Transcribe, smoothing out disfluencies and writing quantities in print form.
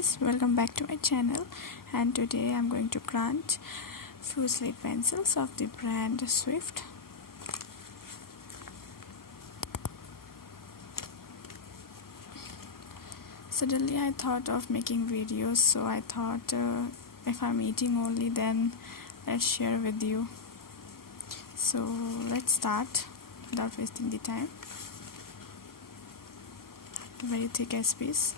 guys, welcome back to my channel, and today I'm going to crunch few slate pencils of the brand Swift. Suddenly I thought of making videos, so I thought if I'm eating only, then let's share with you. So let's start without wasting the time. Very thick SPs.